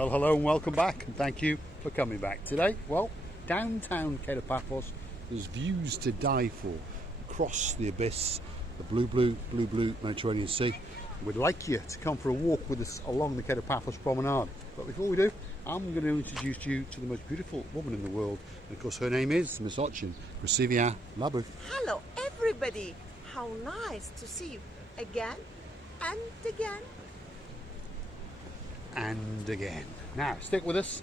Well, hello and welcome back, and thank you for coming back. Today, well, downtown Paphos, there's views to die for. Across the abyss, the blue Mediterranean Sea. We'd like you to come for a walk with us along the Paphos Promenade. But before we do, I'm going to introduce you to the most beautiful woman in the world. And of course, her name is Miss Ochin. Recevia Labu. Hello, everybody. How nice to see you again and again. And again. Now, stick with us.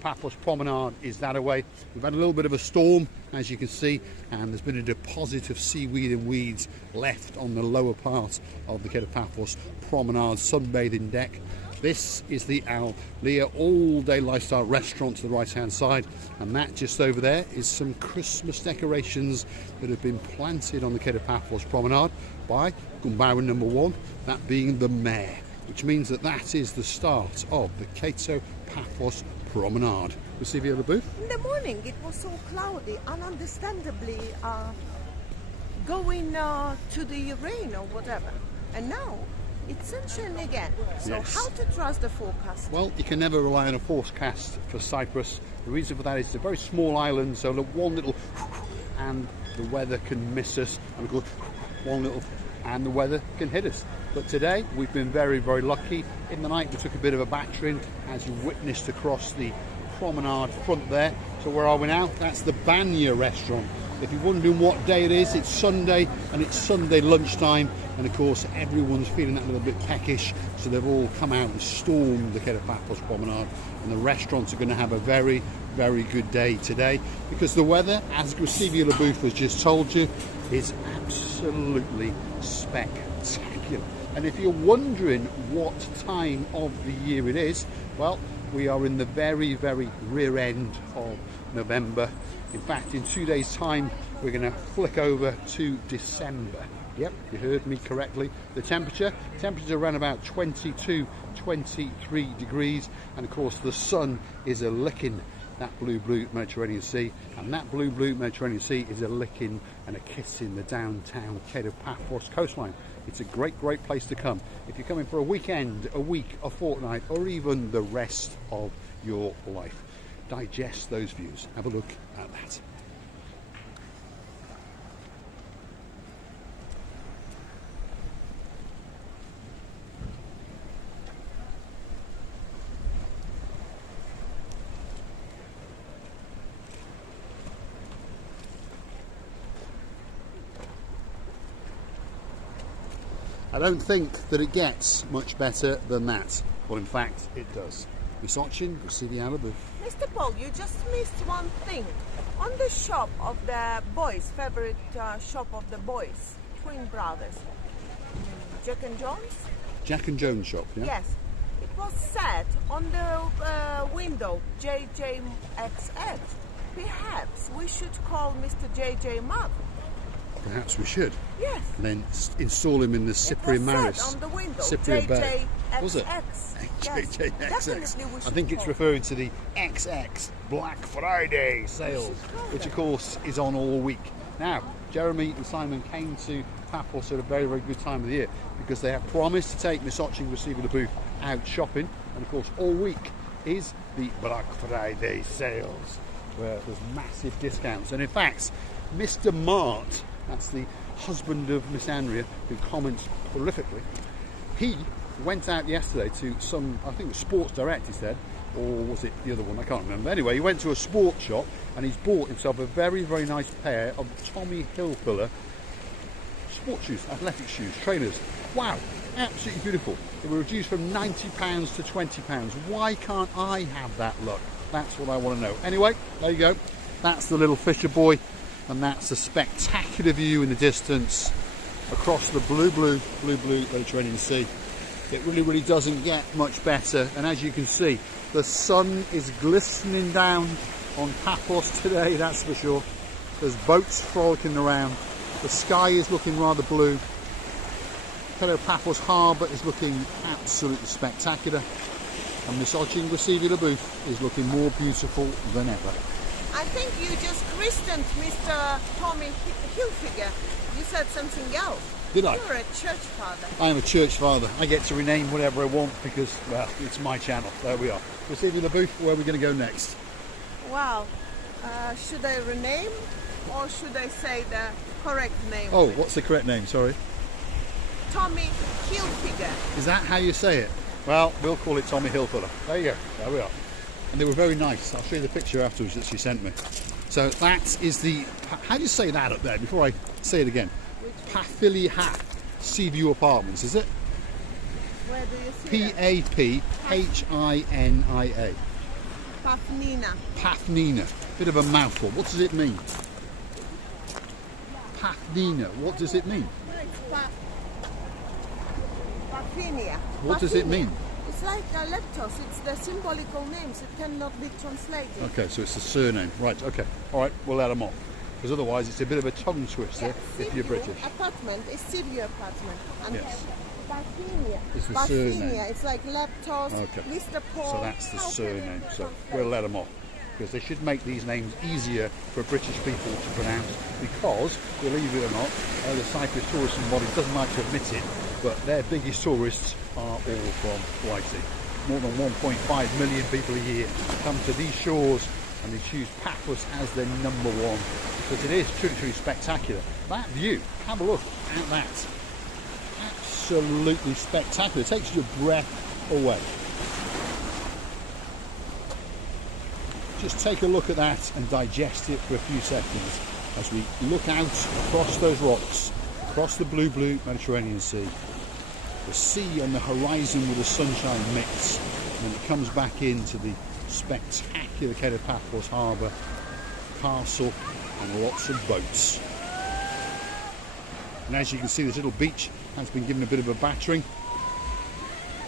Paphos Promenade is that away. We've had a little bit of a storm, as you can see, and there's been a deposit of seaweed and weeds left on the lower part of the Paphos Promenade sunbathing deck. This is the Al Lia all-day lifestyle restaurant to the right-hand side, and that just over there is some Christmas decorations that have been planted on the Paphos Promenade by Gumbaran number 1, that being the mayor, which means that that is the start of the Paphos Promenade. Recevia Labu. In the morning it was so cloudy and understandably going to the rain or whatever, and now it's sunshine again. So yes. How to trust the forecast? Well, you can never rely on a forecast for Cyprus. The reason for that is it's a very small island, so look, one little and the weather can miss us, and of course one little and the weather can hit us. But today we've been very lucky. In the night we took a bit of a battering, as you witnessed across the promenade front there. So where are we now? That's the Banya restaurant. If you're wondering what day it is, it's Sunday, and it's Sunday lunchtime, and of course everyone's feeling that little bit peckish, so they've all come out and stormed the Paphos Promenade, and the restaurants are going to have a very good day today, because the weather, as Recevia Labu has just told you, is absolutely spectacular. And if you're wondering what time of the year it is, well, we are in the very rear end of November. In fact, in 2 days' time, we're going to flick over to December. Yep, you heard me correctly. The temperature's around about 22, 23 degrees. And of course, the sun is a licking that blue Mediterranean Sea. And that blue Mediterranean Sea is a licking and a kissing the downtown Paphos coastline. It's a great place to come if you're coming for a weekend, a week, a fortnight, or even the rest of your life. Digest those views. Have a look at that. I don't think that it gets much better than that. Well, in fact, it does. Miss Ochin, Recevia Labu. Mr. Paul, you just missed one thing. On the shop of the boys, favorite shop of the boys, twin brothers, Jack and Jones? Jack and Jones shop, yeah? Yes. It was said on the window, JJXX. Perhaps we should call Mr. JJ Mark. Perhaps we should. Yes. And then install him in the Cyprian Maris. On the window, Cyprian Bay. Was it? Yes, JJXX. I think it's referring to the XX Black Friday sales, which of course is on all week. Now, Jeremy and Simon came to Paphos at a very good time of the year, because they have promised to take Miss Ochin, Recevia Labu out shopping, and of course all week is the Black Friday sales, where there's massive discounts. And in fact, Mr. Mart, that's the husband of Miss Andrea, who comments prolifically, he went out yesterday to some, I think it was Sports Direct, he said, or was it the other one? I can't remember. Anyway, he went to a sports shop and he's bought himself a very nice pair of Tommy Hilfiger sports shoes, athletic shoes, trainers. Wow, absolutely beautiful. They were reduced from £90 to £20. Why can't I have that look? That's what I want to know. Anyway, there you go. That's the little Fisher boy. And that's a spectacular view in the distance across the blue Mediterranean Sea. It really doesn't get much better. And as you can see, the sun is glistening down on Paphos today, that's for sure. There's boats frolicking around. The sky is looking rather blue. Paphos Harbour is looking absolutely spectacular. And Miss Ochin, Recevia Labu is looking more beautiful than ever. I think you just christened Mr. Tommy Hilfiger. You said something else. Did I? You're a church father. I am a church father. I get to rename whatever I want because, well, it's my channel. There we are. We'll see you in the booth. Where are we going to go next? Wow. Should I rename or should I say the correct name? Oh, what's the correct name? Sorry. Tommy Hilfiger. Is that how you say it? Well, we'll call it Tommy Hilfiger. There you go. There we are. And they were very nice. I'll show you the picture afterwards that she sent me. So that is the... How do you say that up there before I say it again? Paphos Seaview Apartments, is it? Where do you see P-A-P-H-I-N-I-A. Pathnina. Pathnina. Bit of a mouthful. What does it mean? Pathnina. What does it mean? Pathinia. What does it mean? It's like leptos. It's the symbolical names. It cannot be translated. Okay, so it's the surname. Right, okay. All right, we'll let them off. Because otherwise it's a bit of a tongue twister if you're British. Apartment is Seaview apartment. And yes. Pathinia. It's the Pathinia. surname. It's like leptos, Okay. Mr. Paul. So that's the surname. So we'll let them off. Because they should make these names easier for British people to pronounce. Because, believe it or not, the Cyprus Tourism Body doesn't like to admit it, but their biggest tourists are all from Whitey. More than 1.5 million people a year come to these shores and they choose Paphos as their number one because it is truly, truly spectacular. That view, have a look at that. Absolutely spectacular. It takes your breath away. Just take a look at that and digest it for a few seconds as we look out across those rocks, across the blue Mediterranean Sea. The sea and the horizon with the sunshine mix, and it comes back into the spectacular Cape of Paphos harbour, castle, and lots of boats. And as you can see, this little beach has been given a bit of a battering.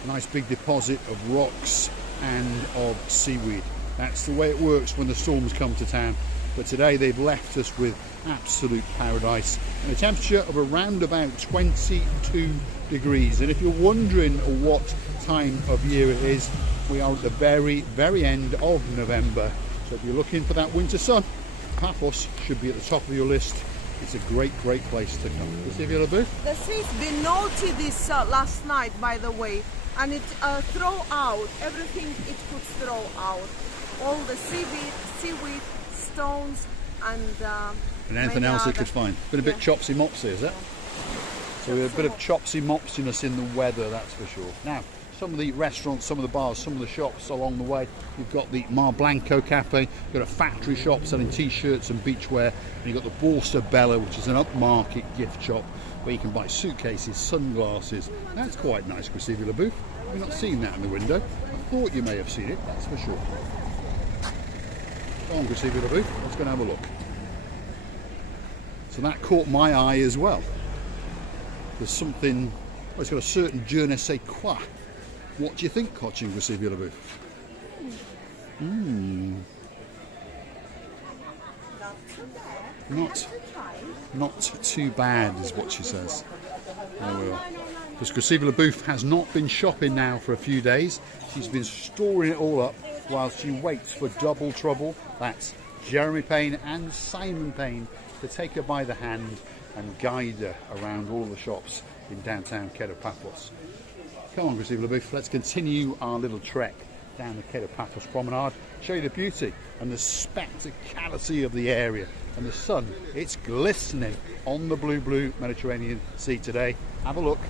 Nice big deposit of rocks and of seaweed. That's the way it works when the storms come to town. But today they've left us with absolute paradise and a temperature of around about 22 degrees. And if you're wondering what time of year it is, we are at the very end of November. So if you're looking for that winter sun, Paphos should be at the top of your list. It's a great place to come. You see the booth? The sea's been naughty this last night, by the way, and it throw out everything it could throw out. All the seaweed, stones, and anything else it could find. Been a bit chopsy-mopsy, is it? So we're a bit of chopsy-mopsiness in the weather, that's for sure. Now, some of the restaurants, some of the bars, some of the shops along the way. You've got the Mar Blanco Cafe, you've got a factory shop selling t-shirts and beachwear, and you've got the Borsa Bella, which is an upmarket gift shop where you can buy suitcases, sunglasses. That's quite nice, Crisivula booth. I've not seen that in the window. I thought you may have seen it, that's for sure. Go on, Crisivula booth, let's go and have a look. So that caught my eye as well. There's something, well, it's got a certain je ne sais quoi. What do you think, Cochin Crisivula booth? Not too bad is what she says. There we are. Because Crisivula booth has not been shopping now for a few days. She's been storing it all up while she waits for double trouble. That's Jeremy Payne and Simon Payne to take her by the hand and guide her around all the shops in downtown Cape of Paphos. Come on, Crisivula booth, let's continue our little trek down the Cape of Paphos promenade, show you the beauty and the spectacality of the area. And the sun, it's glistening on the blue Mediterranean Sea today. Have a look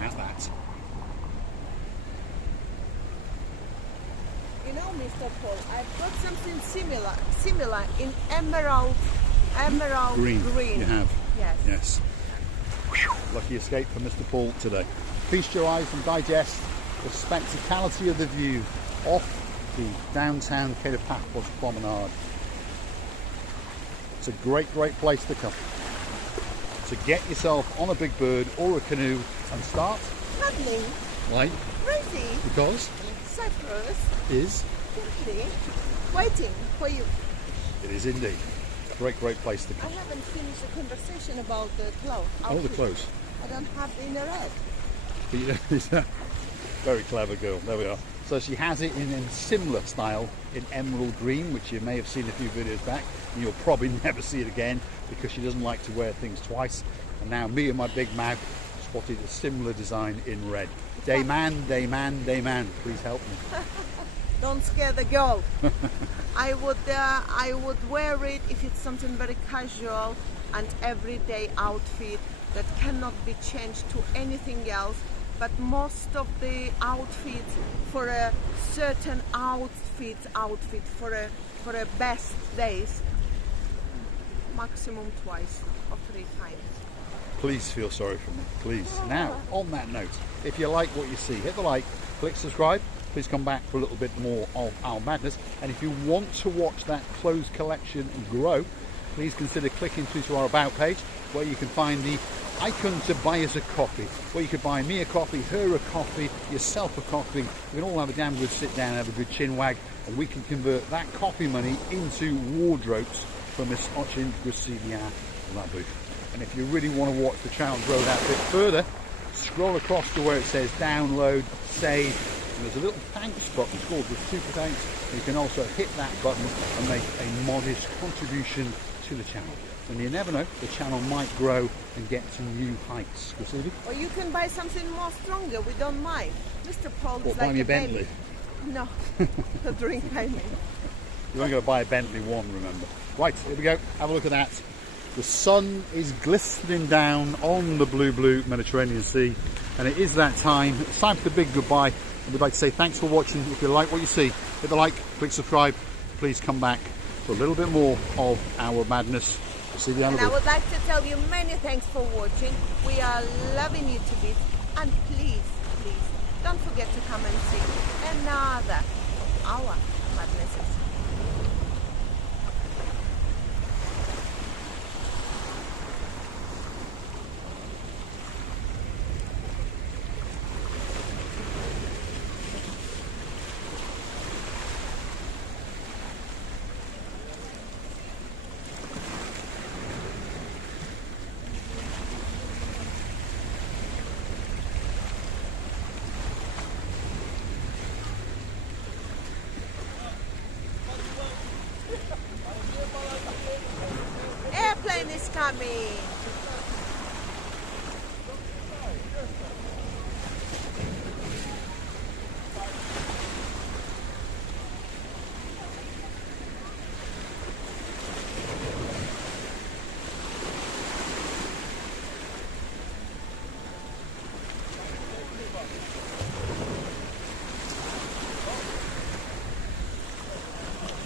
at that. You know, Mr. Paul, I've got something similar in emerald green. You have? Yes. Lucky escape for Mr. Paul today. Feast your eyes and digest the spectacality of the view off the downtown Cape of Paphos promenade. It's a great place to come. So get yourself on a big bird or a canoe and start Paddling. Why? Crazy. Because Cyprus is simply waiting for you. it is indeed. Great place to I come. haven't finished the conversation about the clothes. Oh, the clothes. I don't have the inner red. Very clever girl. There we are. So she has it in similar style in emerald green, which you may have seen a few videos back, and you'll probably never see it again because she doesn't like to wear things twice. And now me and my big mouth spotted a similar design in red. Dayman, Dayman, Dayman, please help me. Don't scare the girl. I would wear it if it's something very casual and everyday outfit that cannot be changed to anything else. But most of the outfits for a certain outfit for a best days, maximum twice or 3 times. Please feel sorry for me, please. Now, on that note, if you like what you see, hit the like, click subscribe. Please come back for a little bit more of our madness. And if you want to watch that clothes collection grow, please consider clicking through to our About page, where you can find the icon to buy us a coffee, where you could buy me a coffee, her a coffee, yourself a coffee. We can all have a damn good sit down and have a good chin wag, and we can convert that coffee money into wardrobes for Miss Ochin Grasilia Labu. And if you really want to watch the channel grow that bit further, scroll across to where it says download, save, and there's a little thanks button called the Super Thanks. You can also hit that button and make a modest contribution to the channel. And you never know, the channel might grow and get to new heights. Or you can buy something more stronger, we don't mind. Mr. Paul is What, like buy me a baby. Bentley? No, the drink I mean. You're only going to buy a Bentley one, remember. Right, here we go, have a look at that. The sun is glistening down on the blue Mediterranean Sea, and it is that time. It's time for the big goodbye, and we'd like to say thanks for watching. If you like what you see, hit the like, click subscribe. Please come back for a little bit more of our madness. See you on the And I would like to tell you many thanks for watching. We are loving you to bits, and please, don't forget to come and see another of our madnesses. Airplane is coming.